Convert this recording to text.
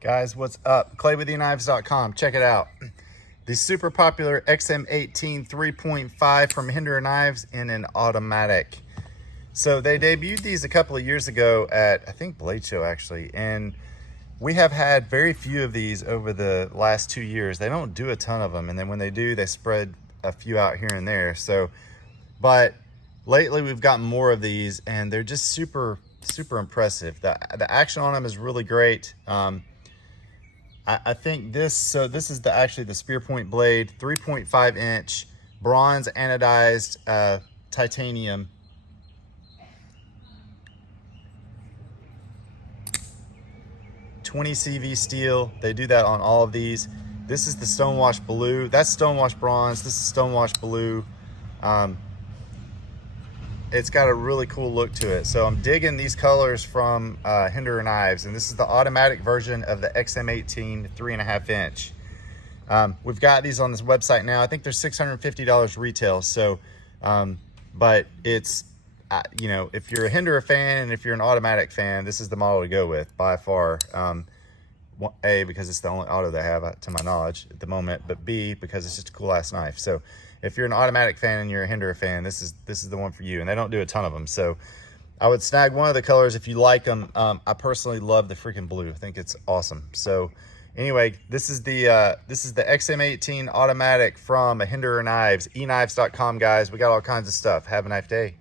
Guys, what's up? claywitheknives.com. Check it out. The super popular XM-18 3.5 from Hinderer knives in an automatic. So they debuted these a couple of years ago at, I think, Blade Show actually, and we have had very few of these over the last 2 years. They don't do a ton of them, and then when they do, they spread a few out here and there. So, but lately we've gotten more of these, and they're just super impressive. The action on them is really great. I think this is actually the spear point blade, 3.5 inch bronze anodized titanium. .20 CV steel. They do that on all of these. This is the stonewash blue. That's stonewash bronze. This is stonewash blue. It's got a really cool look to it. So I'm digging these colors from Hinderer knives, and this is the automatic version of the XM-18 3.5 inch. We've got these on this website now. I think they're $650 retail. So, but it's, you know, if you're a Hinderer fan and if you're an automatic fan, this is the model to go with by far. A, because it's the only auto they have to my knowledge at the moment, but B, because it's just a cool ass knife. So if you're an automatic fan and you're a Hinderer fan, this is the one for you. And they don't do a ton of them, so I would snag one of the colors if you like them. I personally love the freaking blue. I think it's awesome. So anyway, this is the XM-18 automatic from Hinderer knives, eknives.com, guys. We got all kinds of stuff. Have a nice day.